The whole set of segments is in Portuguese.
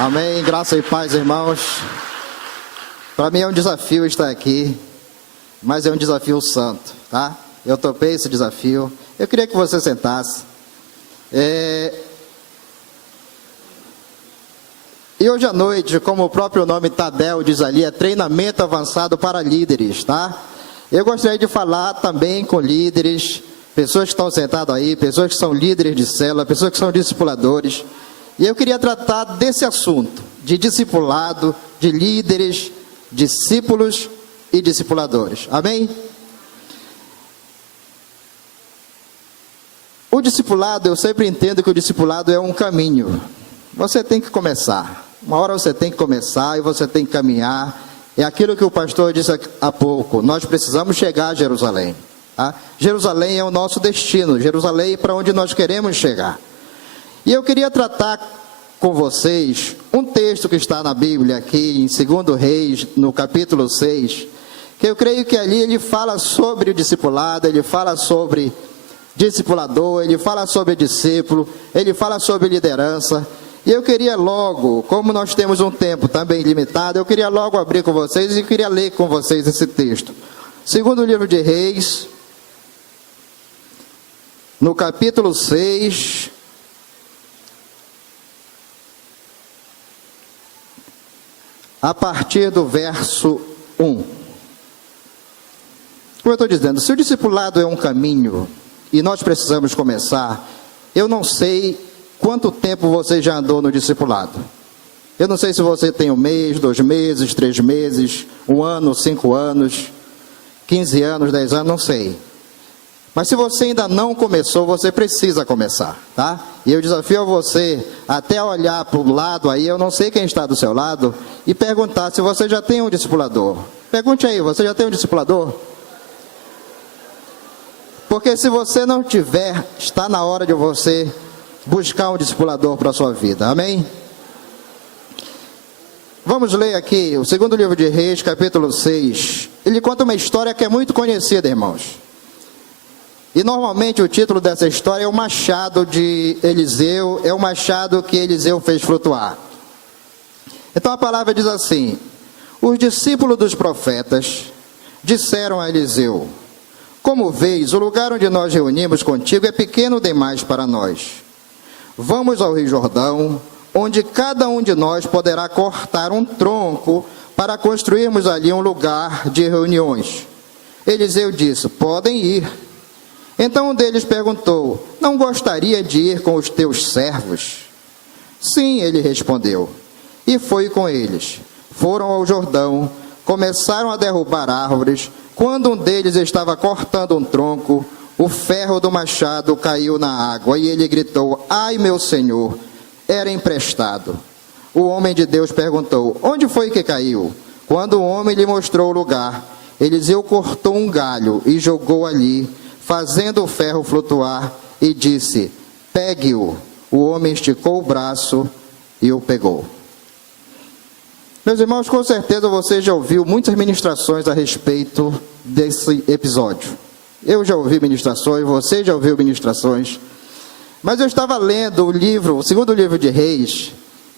Amém, graça e paz, irmãos. Para mim é um desafio estar aqui, mas é um desafio santo, tá? Eu topei esse desafio. Eu queria que você sentasse. E hoje à noite, como o próprio nome Tadel diz ali, é treinamento avançado para líderes, tá? Eu gostaria de falar também com líderes, pessoas que estão sentadas aí, pessoas que são líderes de célula, pessoas que são discipuladores. E eu queria tratar desse assunto, de discipulado, de líderes, discípulos e discipuladores. Amém? O discipulado, eu sempre entendo que o discipulado é um caminho. Você tem que começar. Uma hora você tem que começar e você tem que caminhar. É aquilo que o pastor disse há pouco. Nós precisamos chegar a Jerusalém. Tá? Jerusalém é o nosso destino. Jerusalém é para onde nós queremos chegar. E eu queria tratar com vocês um texto que está na Bíblia, aqui em 2 Reis, no capítulo 6, que eu creio que ali ele fala sobre o discipulado, ele fala sobre discipulador, ele fala sobre discípulo, ele fala sobre liderança. E eu queria logo, como nós temos um tempo também limitado, eu queria logo abrir com vocês e queria ler com vocês esse texto. Segundo livro de Reis, no capítulo 6, a partir do verso 1. Como eu estou dizendo, se o discipulado é um caminho e nós precisamos começar, eu não sei quanto tempo você já andou no discipulado. Eu não sei se você tem 1 mês, 2 meses, 3 meses, 1 ano, 5 anos, 15 anos, 10 anos, não sei. Mas se você ainda não começou, você precisa começar, tá? E eu desafio a você até olhar para o lado aí, eu não sei quem está do seu lado, e perguntar se você já tem um discipulador. Pergunte aí, você já tem um discipulador? Porque se você não tiver, está na hora de você buscar um discipulador para a sua vida, amém? Vamos ler aqui o 2º livro de Reis, capítulo 6. Ele conta uma história que é muito conhecida, irmãos. E normalmente o título dessa história é o machado de Eliseu, é o machado que Eliseu fez flutuar. Então a palavra diz assim: os discípulos dos profetas disseram a Eliseu: como vês, o lugar onde nós reunimos contigo é pequeno demais para nós. Vamos ao Rio Jordão, onde cada um de nós poderá cortar um tronco para construirmos ali um lugar de reuniões. Eliseu disse: podem ir. Então um deles perguntou: não gostaria de ir com os teus servos? Sim, ele respondeu. E foi com eles. Foram ao Jordão, começaram a derrubar árvores. Quando um deles estava cortando um tronco, o ferro do machado caiu na água e ele gritou: ai, meu senhor, era emprestado. O homem de Deus perguntou: onde foi que caiu? Quando o homem lhe mostrou o lugar, Eliseu cortou um galho e jogou ali, fazendo o ferro flutuar, e disse: pegue-o. O homem esticou o braço e o pegou. Meus irmãos, com certeza você já ouviu muitas ministrações a respeito desse episódio. Eu já ouvi ministrações, você já ouviu ministrações. Mas eu estava lendo o livro, o 2º livro de Reis,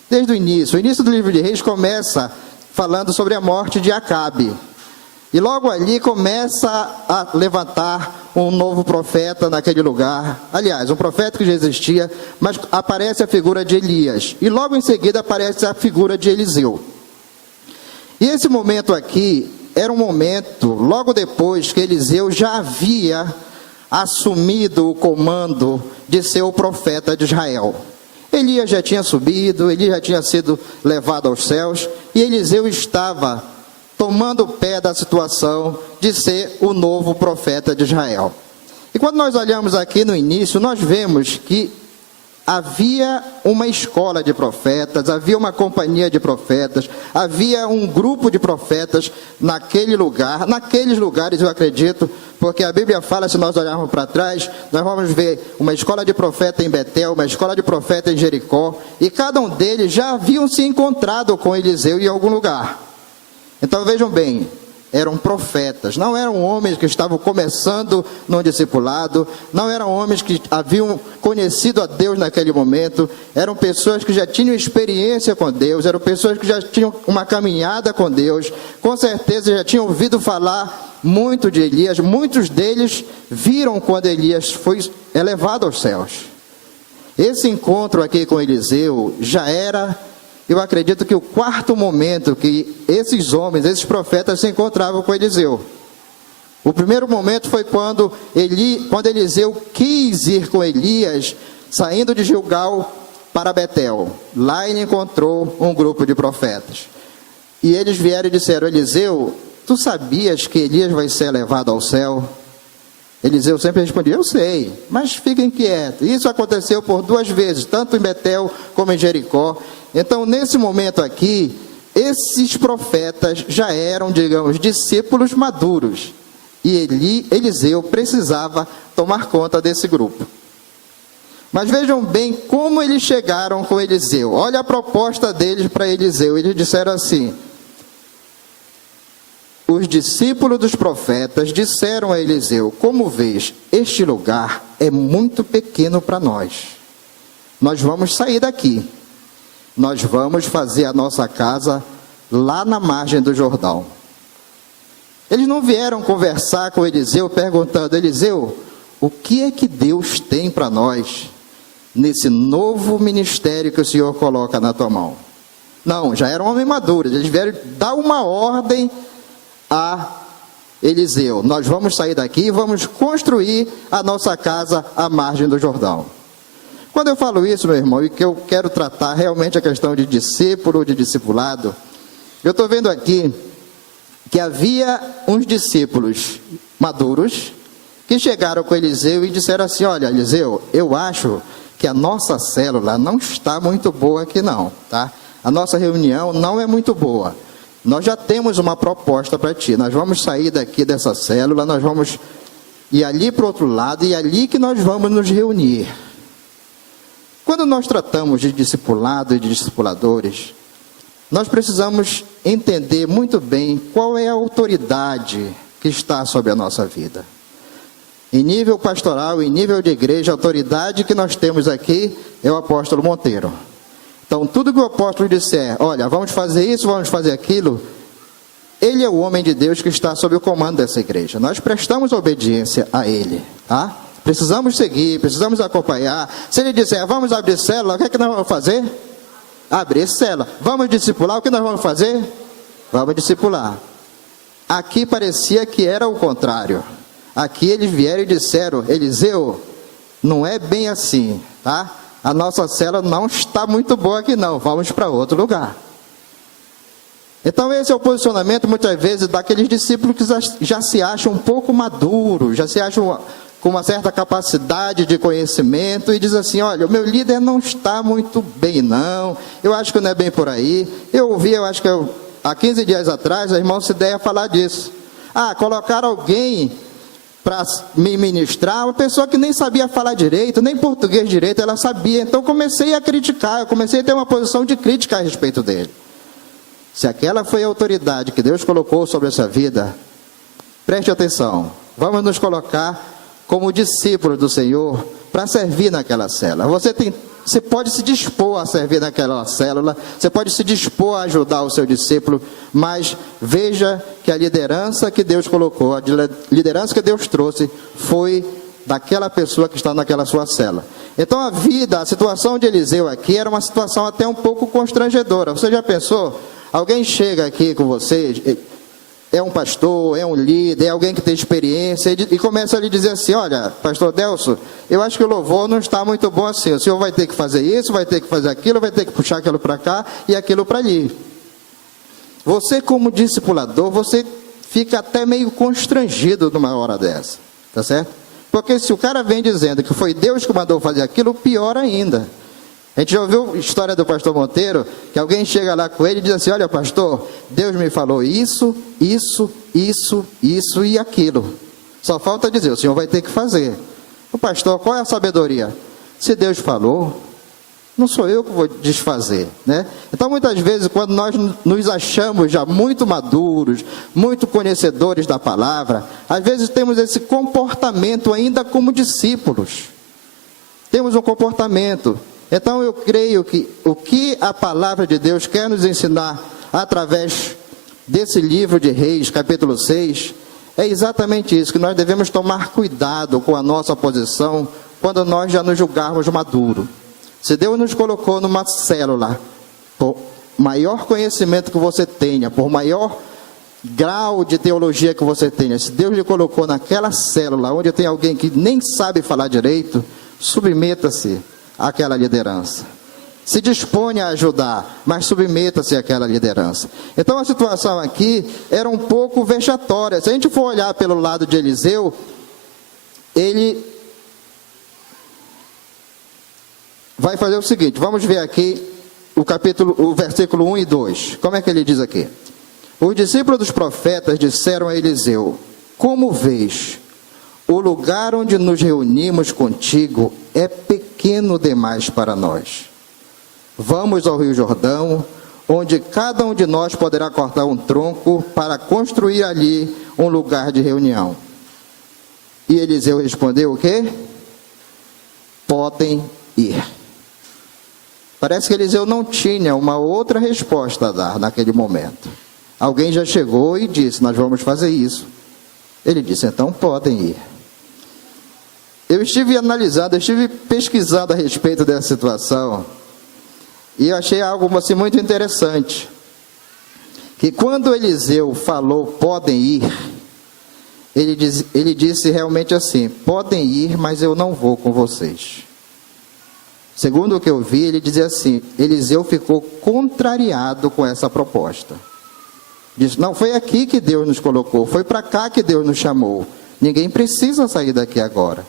desde o início. O início do livro de Reis começa falando sobre a morte de Acabe. E logo ali começa a levantar um novo profeta naquele lugar. Aliás, um profeta que já existia, mas aparece a figura de Elias. E logo em seguida aparece a figura de Eliseu. E esse momento aqui era um momento, logo depois que Eliseu já havia assumido o comando de ser o profeta de Israel. Elias já tinha subido, Elias já tinha sido levado aos céus, e Eliseu estava tomando pé da situação de ser o novo profeta de Israel. E quando nós olhamos aqui no início, nós vemos que havia uma escola de profetas, havia uma companhia de profetas, havia um grupo de profetas naquele lugar, naqueles lugares eu acredito, porque a Bíblia fala, se nós olharmos para trás, nós vamos ver uma escola de profeta em Betel, uma escola de profeta em Jericó, e cada um deles já haviam se encontrado com Eliseu em algum lugar. Então vejam bem, eram profetas, não eram homens que estavam começando no discipulado, não eram homens que haviam conhecido a Deus naquele momento, eram pessoas que já tinham experiência com Deus, eram pessoas que já tinham uma caminhada com Deus, com certeza já tinham ouvido falar muito de Elias, muitos deles viram quando Elias foi elevado aos céus. Esse encontro aqui com Eliseu já era, eu acredito que o quarto momento que esses homens, esses profetas se encontravam com Eliseu. O primeiro momento foi quando Eliseu quis ir com Elias, saindo de Gilgal para Betel. Lá ele encontrou um grupo de profetas. E eles vieram e disseram: Eliseu, tu sabias que Elias vai ser elevado ao céu? Eliseu sempre respondia: eu sei, mas fiquem quietos. Isso aconteceu por 2 vezes, tanto em Betel como em Jericó. Então, nesse momento aqui, esses profetas já eram, digamos, discípulos maduros. E Eliseu precisava tomar conta desse grupo. Mas vejam bem como eles chegaram com Eliseu. Olha a proposta deles para Eliseu. Eles disseram assim: os discípulos dos profetas disseram a Eliseu: como vês, este lugar é muito pequeno para nós. Nós vamos sair daqui. Nós vamos fazer a nossa casa lá na margem do Jordão. Eles não vieram conversar com Eliseu perguntando: Eliseu, o que é que Deus tem para nós nesse novo ministério que o Senhor coloca na tua mão? Não, já eram homens maduros. Eles vieram dar uma ordem a Eliseu: nós vamos sair daqui e vamos construir a nossa casa à margem do Jordão. Quando eu falo isso, meu irmão, e que eu quero tratar realmente a questão de discípulo, de discipulado, eu estou vendo aqui que havia uns discípulos maduros que chegaram com Eliseu e disseram assim: olha, Eliseu, eu acho que a nossa célula não está muito boa aqui não, tá? A nossa reunião não é muito boa. Nós já temos uma proposta para ti. Nós vamos sair daqui dessa célula, nós vamos ir ali para o outro lado e é ali que nós vamos nos reunir. Quando nós tratamos de discipulado e de discipuladores, nós precisamos entender muito bem qual é a autoridade que está sobre a nossa vida. Em nível pastoral, em nível de igreja, a autoridade que nós temos aqui é o apóstolo Monteiro. Então, tudo que o apóstolo disser: olha, vamos fazer isso, vamos fazer aquilo, ele é o homem de Deus que está sob o comando dessa igreja. Nós prestamos obediência a ele, tá? Precisamos seguir, precisamos acompanhar. Se ele disser: vamos abrir célula, o que é que nós vamos fazer? Abrir célula. Vamos discipular, o que nós vamos fazer? Vamos discipular. Aqui parecia que era o contrário. Aqui eles vieram e disseram: Eliseu, não é bem assim, tá? A nossa célula não está muito boa aqui não, vamos para outro lugar. Então esse é o posicionamento muitas vezes daqueles discípulos que já se acham um pouco maduros, já se acham com uma certa capacidade de conhecimento e diz assim: olha, o meu líder não está muito bem não, eu acho que não é bem por aí. Eu acho que há 15 dias atrás, a irmã Cideia falar disso. Colocar alguém para me ministrar, uma pessoa que nem sabia falar direito, nem português direito ela sabia. Então comecei a criticar, eu comecei a ter uma posição de crítica a respeito dele. Se aquela foi a autoridade que Deus colocou sobre essa vida, preste atenção, vamos nos colocar como discípulos do Senhor para servir naquela célula. Você pode se dispor a servir naquela célula, você pode se dispor a ajudar o seu discípulo, mas veja que a liderança que Deus colocou, a liderança que Deus trouxe, foi daquela pessoa que está naquela sua célula. Então a situação de Eliseu aqui era uma situação até um pouco constrangedora. Você já pensou? Alguém chega aqui com você, é um pastor, é um líder, é alguém que tem experiência, e começa a lhe dizer assim: olha, pastor Delso, eu acho que o louvor não está muito bom assim, o senhor vai ter que fazer isso, vai ter que fazer aquilo, vai ter que puxar aquilo para cá e aquilo para ali. Você como discipulador, você fica até meio constrangido numa hora dessa, tá certo? Porque se o cara vem dizendo que foi Deus que mandou fazer aquilo, pior ainda. A gente já ouviu a história do pastor Monteiro, que alguém chega lá com ele e diz assim: olha pastor, Deus me falou isso e aquilo. Só falta dizer, o senhor vai ter que fazer. O pastor, qual é a sabedoria? Se Deus falou, não sou eu que vou desfazer, né? Então, muitas vezes, quando nós nos achamos já muito maduros, muito conhecedores da palavra, às vezes temos esse comportamento ainda como discípulos. Temos um comportamento. Então, eu creio que o que a palavra de Deus quer nos ensinar através desse livro de Reis, capítulo 6, é exatamente isso, que nós devemos tomar cuidado com a nossa posição quando nós já nos julgarmos maduro. Se Deus nos colocou numa célula, por maior conhecimento que você tenha, por maior grau de teologia que você tenha, se Deus lhe colocou naquela célula, onde tem alguém que nem sabe falar direito, submeta-se àquela liderança. Se disponha a ajudar, mas submeta-se àquela liderança. Então a situação aqui era um pouco vexatória. Se a gente for olhar pelo lado de Eliseu, ele vai fazer o seguinte, vamos ver aqui o versículo 1 e 2. Como é que ele diz aqui? Os discípulos dos profetas disseram a Eliseu: como vês, o lugar onde nos reunimos contigo é pequeno demais para nós. Vamos ao Rio Jordão, onde cada um de nós poderá cortar um tronco para construir ali um lugar de reunião. E Eliseu respondeu o quê? Podem ir. Parece que Eliseu não tinha uma outra resposta a dar naquele momento. Alguém já chegou e disse, nós vamos fazer isso. Ele disse, então podem ir. Eu estive analisando, eu estive pesquisando a respeito dessa situação, e eu achei algo assim muito interessante. Que quando Eliseu falou, podem ir, ele disse realmente assim, podem ir, mas eu não vou com vocês. Segundo o que eu vi, ele dizia assim, Eliseu ficou contrariado com essa proposta. Diz, não foi aqui que Deus nos colocou, foi para cá que Deus nos chamou. Ninguém precisa sair daqui agora.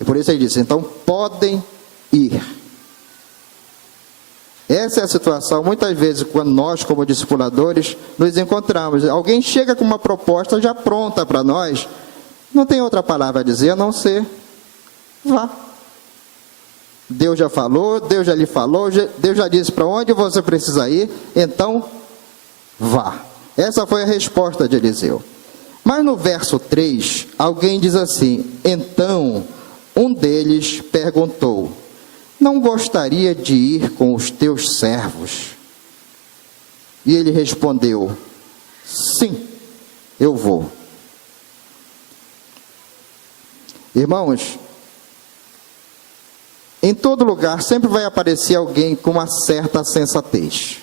E por isso ele disse, então podem ir. Essa é a situação, muitas vezes, quando nós, como discipuladores, nos encontramos. Alguém chega com uma proposta já pronta para nós, não tem outra palavra a dizer a não ser, vá. Deus já falou, Deus já lhe falou, Deus já disse para onde você precisa ir, então vá. Essa foi a resposta de Eliseu. Mas no verso 3, alguém diz assim, então um deles perguntou, não gostaria de ir com os teus servos? E ele respondeu, sim, eu vou. Irmãos, em todo lugar sempre vai aparecer alguém com uma certa sensatez.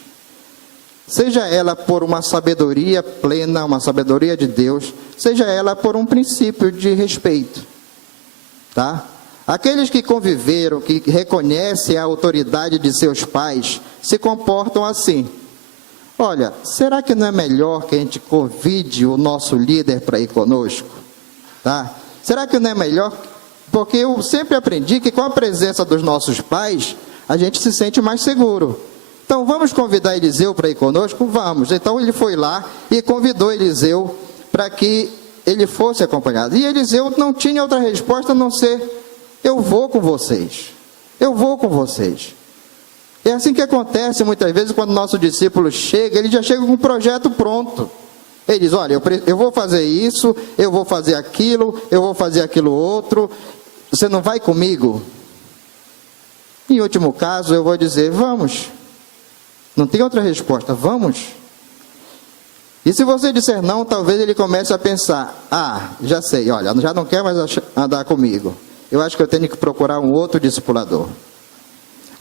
Seja ela por uma sabedoria plena, uma sabedoria de Deus, seja ela por um princípio de respeito. Tá? Aqueles que conviveram, que reconhecem a autoridade de seus pais, se comportam assim. Olha, será que não é melhor que a gente convide o nosso líder para ir conosco? Tá? Será que não é melhor? Porque eu sempre aprendi que com a presença dos nossos pais, a gente se sente mais seguro. Então, vamos convidar Eliseu para ir conosco? Vamos. Então, ele foi lá e convidou Eliseu para que ele fosse acompanhado. E Eliseu não tinha outra resposta a não ser, eu vou com vocês. Eu vou com vocês. É assim que acontece muitas vezes quando o nosso discípulo chega, ele já chega com um projeto pronto. Ele diz, olha, eu vou fazer isso, eu vou fazer aquilo outro, você não vai comigo? Em último caso, eu vou dizer, vamos. Não tem outra resposta, vamos. E se você disser não, talvez ele comece a pensar, já sei, olha, já não quer mais andar comigo. Eu acho que eu tenho que procurar um outro discipulador.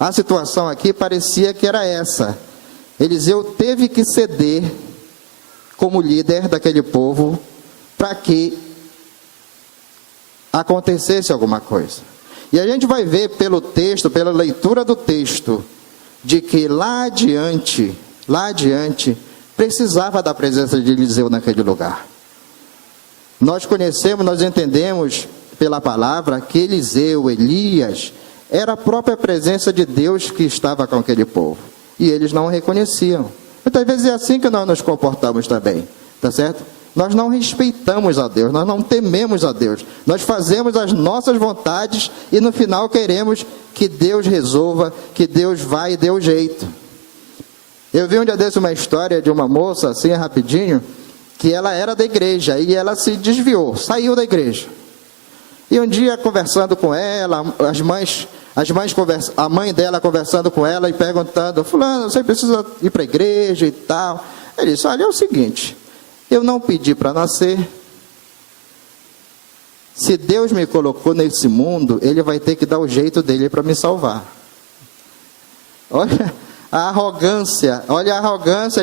A situação aqui parecia que era essa. Eliseu teve que ceder como líder daquele povo para que acontecesse alguma coisa. E a gente vai ver pelo texto, pela leitura do texto, de que lá adiante, precisava da presença de Eliseu naquele lugar. Nós conhecemos, nós entendemos pela palavra que Eliseu, Elias, era a própria presença de Deus que estava com aquele povo. E eles não o reconheciam. Muitas vezes é assim que nós nos comportamos também, tá certo? nós não respeitamos a Deus, nós não tememos a Deus, nós fazemos as nossas vontades e no final queremos que Deus resolva, que Deus vai e dê o jeito. Eu vi um dia desse uma história de uma moça, assim rapidinho, que ela era da igreja e ela se desviou, saiu da igreja. E um dia conversando com ela, a mãe dela conversando com ela e perguntando: fulano, você precisa ir para a igreja e tal. Ele disse: olha, é o seguinte, eu não pedi para nascer. Se Deus me colocou nesse mundo, Ele vai ter que dar o jeito dele para me salvar. Olha a arrogância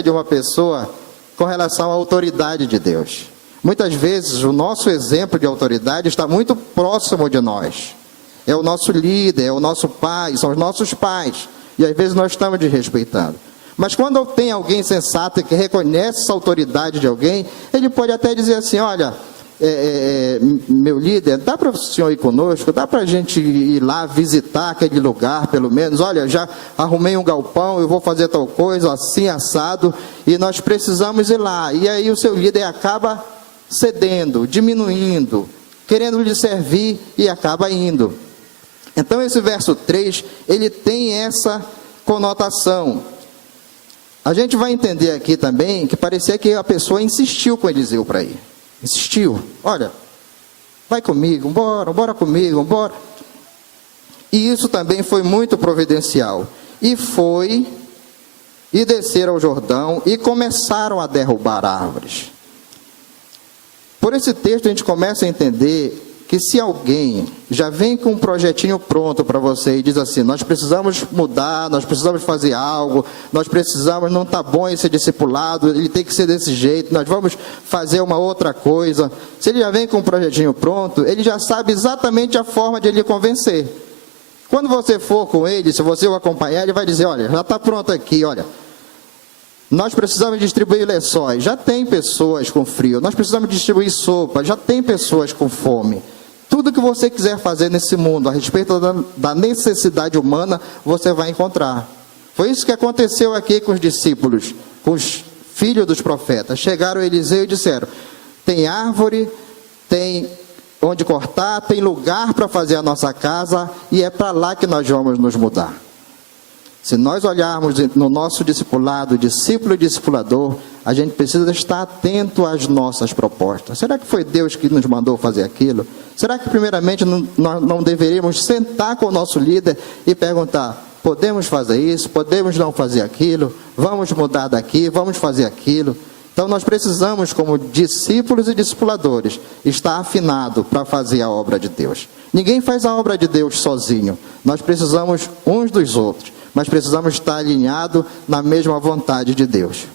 de uma pessoa com relação à autoridade de Deus. Muitas vezes o nosso exemplo de autoridade está muito próximo de nós. É o nosso líder, é o nosso pai, são os nossos pais. E às vezes nós estamos desrespeitando. Mas quando tem alguém sensato que reconhece essa autoridade de alguém, ele pode até dizer assim: olha, meu líder, dá para o senhor ir conosco? Dá para a gente ir lá visitar aquele lugar, pelo menos? Olha, já arrumei um galpão, eu vou fazer tal coisa, assim, assado, e nós precisamos ir lá. E aí o seu líder acaba cedendo, diminuindo, querendo lhe servir e acaba indo. Então esse verso 3, ele tem essa conotação. A gente vai entender aqui também que parecia que a pessoa insistiu com Eliseu para ir. Insistiu: olha, vai comigo, bora comigo, bora. E isso também foi muito providencial. E desceram ao Jordão e começaram a derrubar árvores. Por esse texto a gente começa a entender que se alguém já vem com um projetinho pronto para você e diz assim: nós precisamos mudar, nós precisamos fazer algo, não está bom esse discipulado, ele tem que ser desse jeito, nós vamos fazer uma outra coisa. Se ele já vem com um projetinho pronto, ele já sabe exatamente a forma de lhe convencer. Quando você for com ele, se você o acompanhar, ele vai dizer: olha, já está pronto aqui, olha, nós precisamos distribuir lençóis, já tem pessoas com frio. Nós precisamos distribuir sopa, já tem pessoas com fome. Tudo que você quiser fazer nesse mundo, a respeito da necessidade humana, você vai encontrar. Foi isso que aconteceu aqui com os discípulos, com os filhos dos profetas. Chegaram a Eliseu e disseram: tem árvore, tem onde cortar, tem lugar para fazer a nossa casa, e é para lá que nós vamos nos mudar. Se nós olharmos no nosso discipulado, discípulo e discipulador, a gente precisa estar atento às nossas propostas. Será que foi Deus que nos mandou fazer aquilo? Será que primeiramente nós não deveríamos sentar com o nosso líder e perguntar: podemos fazer isso, podemos não fazer aquilo, vamos mudar daqui, vamos fazer aquilo? Então nós precisamos, como discípulos e discipuladores, estar afinado para fazer a obra de Deus. Ninguém faz a obra de Deus sozinho, nós precisamos uns dos outros, mas precisamos estar alinhados na mesma vontade de Deus.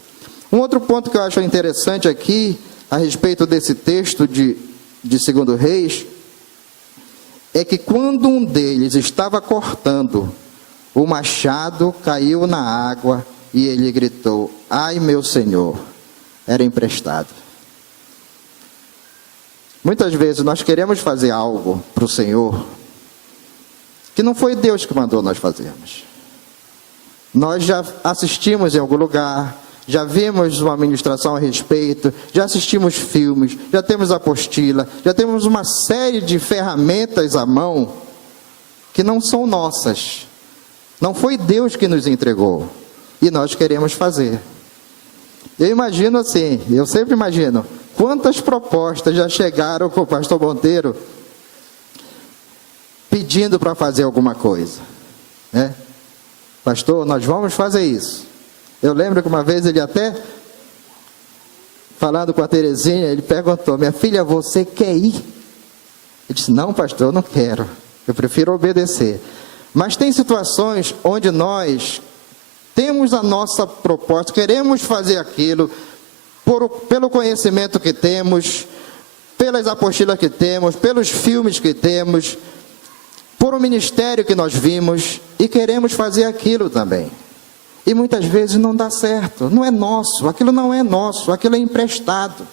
Um outro ponto que eu acho interessante aqui, a respeito desse texto de 2 Reis, é que quando um deles estava cortando, o machado caiu na água e ele gritou: ai meu Senhor, era emprestado. Muitas vezes nós queremos fazer algo para o Senhor, que não foi Deus que mandou nós fazermos. Nós já assistimos em algum lugar, já vimos uma ministração a respeito, já assistimos filmes, já temos apostila, já temos uma série de ferramentas à mão que não são nossas. Não foi Deus que nos entregou e nós queremos fazer. Eu imagino assim, eu sempre imagino, quantas propostas já chegaram com o pastor Monteiro pedindo para fazer alguma coisa, né? Pastor, nós vamos fazer isso. Eu lembro que uma vez ele até, falando com a Terezinha, ele perguntou: minha filha, você quer ir? Eu disse: não, pastor, eu não quero, eu prefiro obedecer. Mas tem situações onde nós temos a nossa proposta, queremos fazer aquilo, pelo conhecimento que temos, pelas apostilas que temos, pelos filmes que temos, por um ministério que nós vimos, e queremos fazer aquilo também. E muitas vezes não dá certo, não é nosso, aquilo não é nosso, aquilo é emprestado.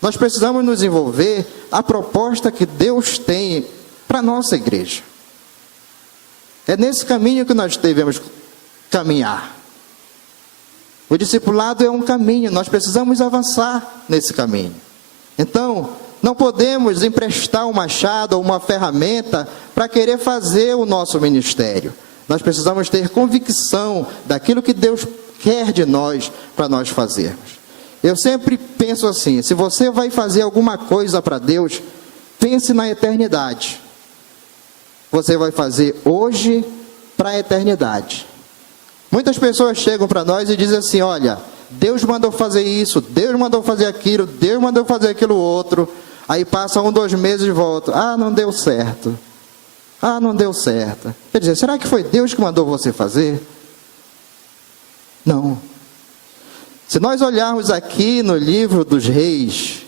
Nós precisamos nos envolver a proposta que Deus tem para a nossa igreja. É nesse caminho que nós devemos caminhar. O discipulado é um caminho, nós precisamos avançar nesse caminho. Então, não podemos emprestar um machado ou uma ferramenta para querer fazer o nosso ministério. Nós precisamos ter convicção daquilo que Deus quer de nós para nós fazermos. Eu sempre penso assim, se você vai fazer alguma coisa para Deus, pense na eternidade. Você vai fazer hoje para a eternidade. Muitas pessoas chegam para nós e dizem assim, olha, Deus mandou fazer isso, Deus mandou fazer aquilo, Deus mandou fazer aquilo outro. Aí passa 1, 2 meses e volta. Ah, não deu certo. Ah, não deu certo. Quer dizer, será que foi Deus que mandou você fazer? Não. Se nós olharmos aqui no livro dos reis,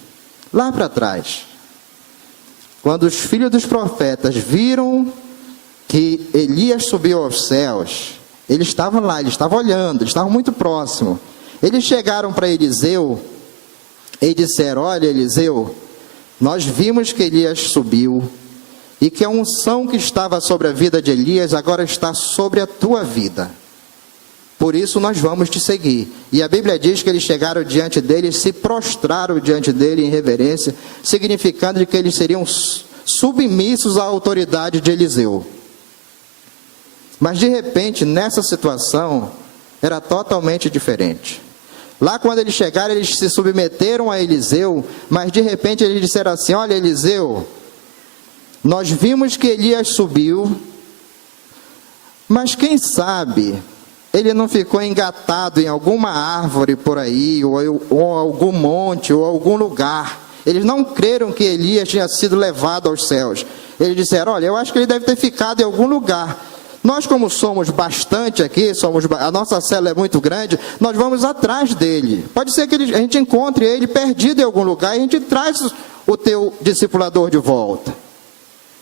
lá para trás, quando os filhos dos profetas viram que Elias subiu aos céus, eles estavam lá, eles estavam olhando, eles estavam muito próximos. Eles chegaram para Eliseu e disseram, olha Eliseu, nós vimos que Elias subiu e que a unção que estava sobre a vida de Elias agora está sobre a tua vida. Por isso nós vamos te seguir. E a Bíblia diz que eles chegaram diante dele, se prostraram diante dele em reverência, significando que eles seriam submissos à autoridade de Eliseu. Mas de repente, nessa situação, era totalmente diferente. Lá quando eles chegaram, eles se submeteram a Eliseu, mas de repente eles disseram assim, olha Eliseu, nós vimos que Elias subiu, mas quem sabe ele não ficou engatado em alguma árvore por aí, ou algum monte, ou algum lugar. Eles não creram que Elias tinha sido levado aos céus. Eles disseram, olha, eu acho que ele deve ter ficado em algum lugar. Nós, como somos bastante aqui, a nossa célula é muito grande, nós vamos atrás dele. Pode ser que a gente encontre ele perdido em algum lugar e a gente traz o teu discipulador de volta.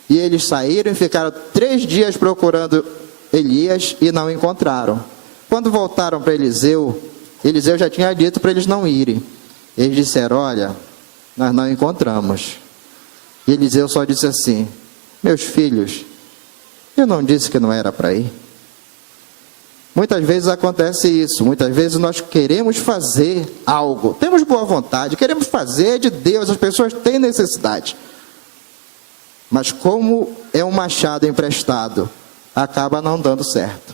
E eles saíram e ficaram 3 dias procurando Elias e não encontraram. Quando voltaram para Eliseu, Eliseu já tinha dito para eles não irem. Eles disseram, olha, nós não encontramos. E Eliseu só disse assim, meus filhos, eu não disse que não era para ir? Muitas vezes acontece isso, muitas vezes nós queremos fazer algo, temos boa vontade, queremos fazer de Deus, as pessoas têm necessidade. Mas como é um machado emprestado, acaba não dando certo.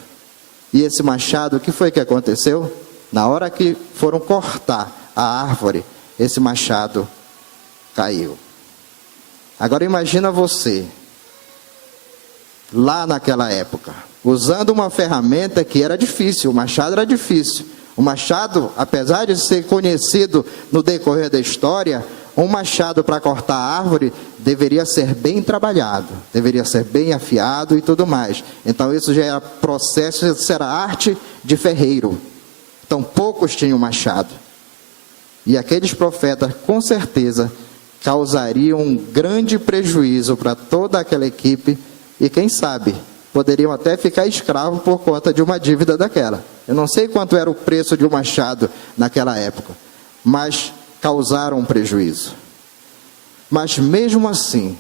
E esse machado, o que foi que aconteceu? Na hora que foram cortar a árvore, esse machado caiu. Agora imagina você, lá naquela época, usando uma ferramenta que era difícil, o machado era difícil. O machado, apesar de ser conhecido no decorrer da história, um machado para cortar a árvore deveria ser bem trabalhado, deveria ser bem afiado e tudo mais. Então isso já era processo, isso era arte de ferreiro. Então poucos tinham machado. E aqueles profetas, com certeza, causariam um grande prejuízo para toda aquela equipe. E quem sabe, poderiam até ficar escravos por conta de uma dívida daquela. Eu não sei quanto era o preço de um machado naquela época, mas causaram um prejuízo. Mas mesmo assim,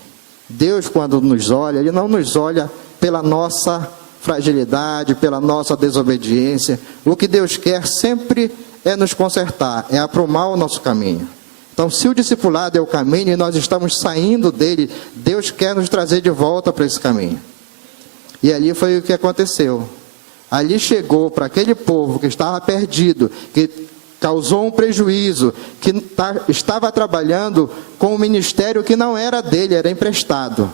Deus quando nos olha, Ele não nos olha pela nossa fragilidade, pela nossa desobediência. O que Deus quer sempre é nos consertar, é aprumar o nosso caminho. Então, se o discipulado é o caminho e nós estamos saindo dele, Deus quer nos trazer de volta para esse caminho. E ali foi o que aconteceu. Ali chegou para aquele povo que estava perdido, que causou um prejuízo, que estava trabalhando com um ministério que não era dele, era emprestado.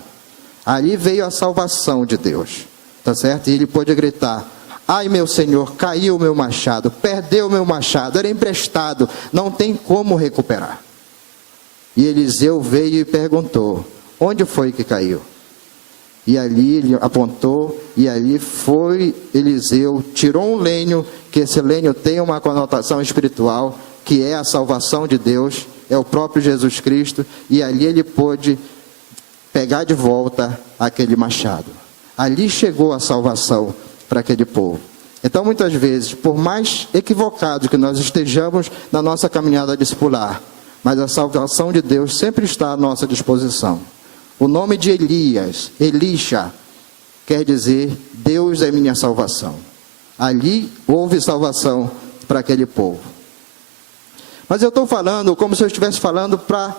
Ali veio a salvação de Deus, tá certo? E ele pôde gritar, ai meu Senhor, caiu o meu machado, perdeu o meu machado, era emprestado, não tem como recuperar. E Eliseu veio e perguntou, onde foi que caiu? E ali ele apontou, e ali foi Eliseu, tirou um lenho, que esse lenho tem uma conotação espiritual, que é a salvação de Deus, é o próprio Jesus Cristo, e ali ele pôde pegar de volta aquele machado. Ali chegou a salvação para aquele povo. Então muitas vezes, por mais equivocados que nós estejamos na nossa caminhada discipular, mas a salvação de Deus sempre está à nossa disposição. O nome de Elias, Elisha, quer dizer, Deus é minha salvação. Ali houve salvação para aquele povo. Mas eu estou falando como se eu estivesse falando para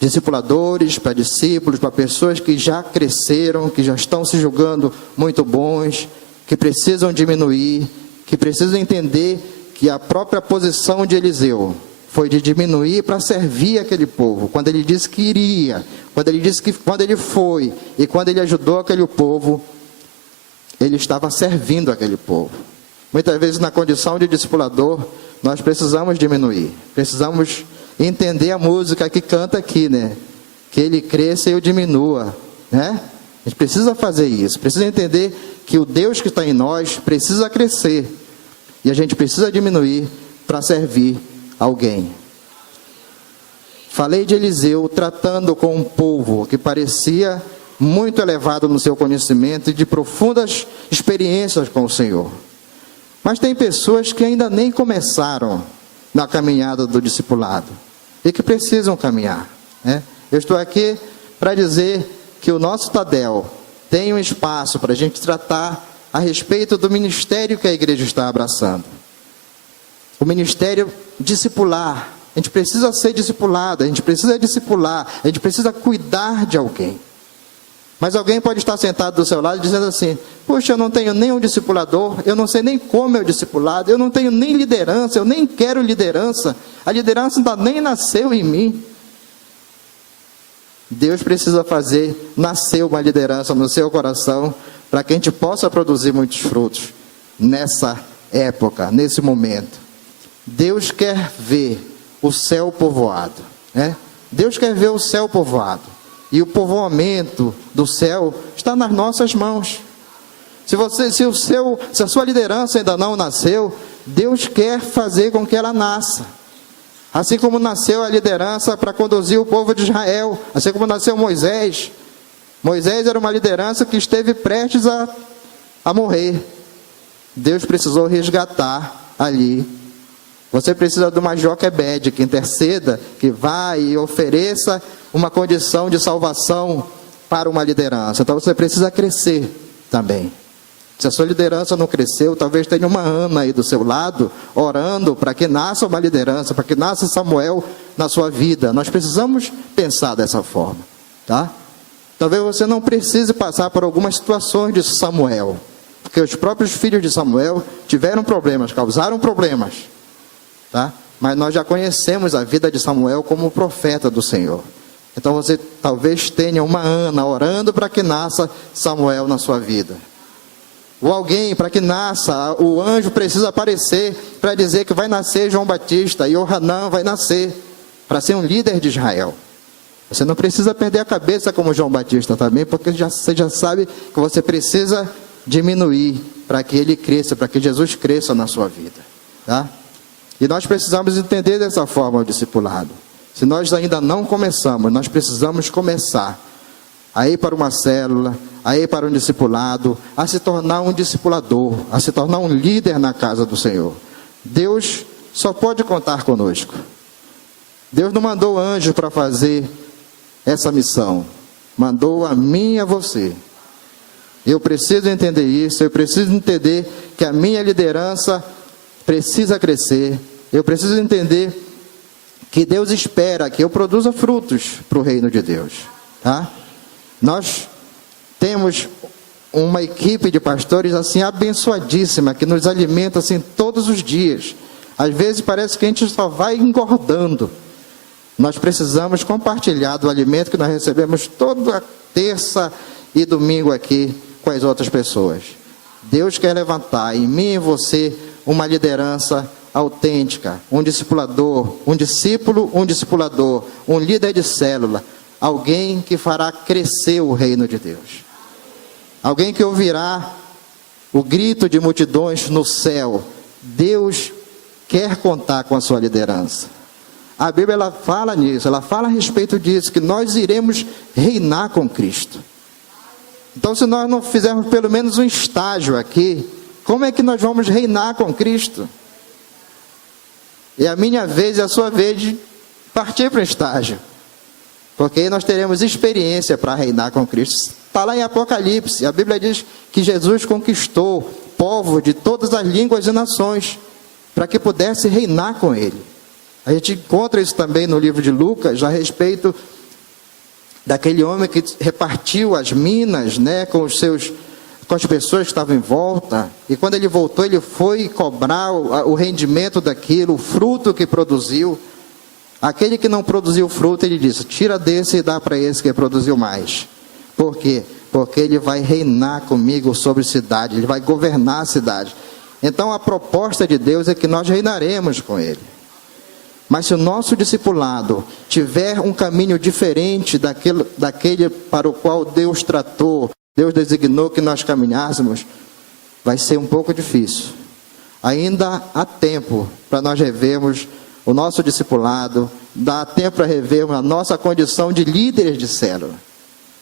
discipuladores, para discípulos, para pessoas que já cresceram, que já estão se julgando muito bons, que precisam diminuir, que precisam entender que a própria posição de Eliseu foi de diminuir para servir aquele povo. Quando ele disse que iria, quando ele disse que quando ele foi e quando ele ajudou aquele povo, ele estava servindo aquele povo. Muitas vezes na condição de discipulador, nós precisamos diminuir, precisamos entender a música que canta aqui, né? Que ele cresça e eu diminua, né? A gente precisa fazer isso, precisa entender que o Deus que está em nós precisa crescer e a gente precisa diminuir para servir alguém. Falei de Eliseu tratando com um povo que parecia muito elevado no seu conhecimento e de profundas experiências com o Senhor. Mas tem pessoas que ainda nem começaram na caminhada do discipulado e que precisam caminhar, né? Eu estou aqui para dizer que o nosso Tadel tem um espaço para a gente tratar a respeito do ministério que a igreja está abraçando. O ministério discipular. A gente precisa ser discipulado, a gente precisa discipular, a gente precisa cuidar de alguém. Mas alguém pode estar sentado do seu lado dizendo assim: poxa, eu não tenho nem um discipulador, eu não sei nem como é o discipulado, eu não tenho nem liderança, eu nem quero liderança, a liderança ainda nem nasceu em mim. Deus precisa fazer nascer uma liderança no seu coração para que a gente possa produzir muitos frutos nessa época, nesse momento. Deus quer ver o céu povoado, né? Deus quer ver o céu povoado. E o povoamento do céu está nas nossas mãos. Se a sua liderança ainda não nasceu, Deus quer fazer com que ela nasça. Assim como nasceu a liderança para conduzir o povo de Israel, assim como nasceu Moisés. Moisés era uma liderança que esteve prestes a morrer. Deus precisou resgatar ali. Você precisa de uma Joquebede que interceda, que vá e ofereça uma condição de salvação para uma liderança. Então você precisa crescer também. Se a sua liderança não cresceu, talvez tenha uma Ana aí do seu lado, orando para que nasça uma liderança, para que nasça Samuel na sua vida. Nós precisamos pensar dessa forma, tá? Talvez você não precise passar por algumas situações de Samuel, porque os próprios filhos de Samuel tiveram problemas, causaram problemas, tá? Mas nós já conhecemos a vida de Samuel como profeta do Senhor. Então você talvez tenha uma Ana orando para que nasça Samuel na sua vida. Ou alguém para que nasça, o anjo precisa aparecer para dizer que vai nascer João Batista, e o Hanã vai nascer para ser um líder de Israel. Você não precisa perder a cabeça como João Batista também, porque você já sabe que você precisa diminuir para que ele cresça, para que Jesus cresça na sua vida, tá? E nós precisamos entender dessa forma o discipulado. Se nós ainda não começamos, nós precisamos começar a ir para uma célula, a ir para um discipulado, a se tornar um discipulador, a se tornar um líder na casa do Senhor. Deus só pode contar conosco. Deus não mandou anjo para fazer essa missão, mandou a mim e a você. Eu preciso entender isso, eu preciso entender que a minha liderança precisa crescer, eu preciso entender que Deus espera que eu produza frutos para o reino de Deus, tá? Nós temos uma equipe de pastores assim abençoadíssima, que nos alimenta assim todos os dias. Às vezes parece que a gente só vai engordando. Nós precisamos compartilhar do alimento que nós recebemos toda terça e domingo aqui com as outras pessoas. Deus quer levantar em mim e você uma liderança autêntica, um discipulador, um discípulo, um discipulador, um líder de célula, alguém que fará crescer o reino de Deus, alguém que ouvirá o grito de multidões no céu. Deus quer contar com a sua liderança. A Bíblia ela fala nisso, ela fala a respeito disso, que nós iremos reinar com Cristo. Então, se nós não fizermos pelo menos um estágio aqui, como é que nós vamos reinar com Cristo? É a minha vez e a sua vez de partir para o estágio, porque aí nós teremos experiência para reinar com Cristo. Está lá em Apocalipse, a Bíblia diz que Jesus conquistou povos de todas as línguas e nações. para que pudesse reinar com ele. A gente encontra isso também no livro de Lucas, a respeito daquele homem que repartiu as minas, né, com as pessoas que estavam em volta, e quando ele voltou, ele foi cobrar o rendimento daquilo, o fruto que produziu. Aquele que não produziu fruto, ele disse: tira desse e dá para esse que produziu mais. Por quê? Porque ele vai reinar comigo sobre cidade, ele vai governar a cidade. Então a proposta de Deus é que nós reinaremos com ele. Mas se o nosso discipulado tiver um caminho diferente daquele para o qual Deus tratou, Deus designou que nós caminhássemos, vai ser um pouco difícil. Ainda há tempo para nós revermos o nosso discipulado, dá tempo para revermos a nossa condição de líderes de célula.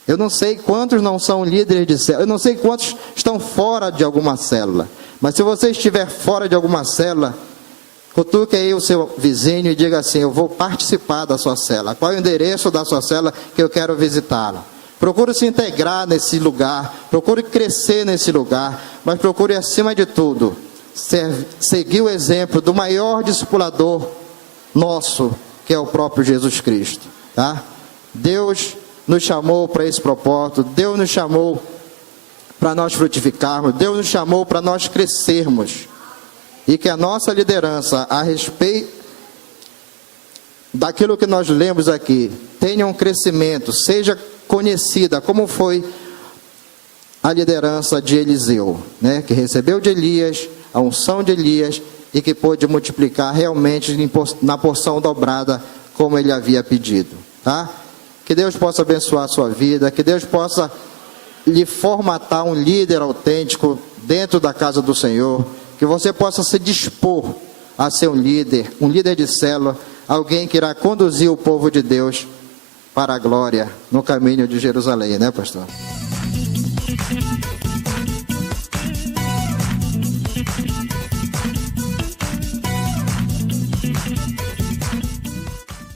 Eu não sei quantos não são líderes de célula, eu não sei quantos estão fora de alguma célula, mas se você estiver fora de alguma célula, cutuque aí o seu vizinho e diga assim: eu vou participar da sua célula. Qual é o endereço da sua célula que eu quero visitá-la? Procure se integrar nesse lugar, procure crescer nesse lugar, mas procure acima de tudo seguir o exemplo do maior discipulador nosso, que é o próprio Jesus Cristo, tá? Deus nos chamou para esse propósito, Deus nos chamou para nós frutificarmos, Deus nos chamou para nós crescermos, e que a nossa liderança a respeito daquilo que nós lemos aqui tenha um crescimento, seja conhecida como foi a liderança de Eliseu, né? Que recebeu de Elias a unção de Elias e que pôde multiplicar realmente na porção dobrada como ele havia pedido, tá? Que Deus possa abençoar a sua vida, que Deus possa lhe formatar um líder autêntico dentro da casa do Senhor, que você possa se dispor a ser um líder de célula, alguém que irá conduzir o povo de Deus para a glória no caminho de Jerusalém, né, pastor?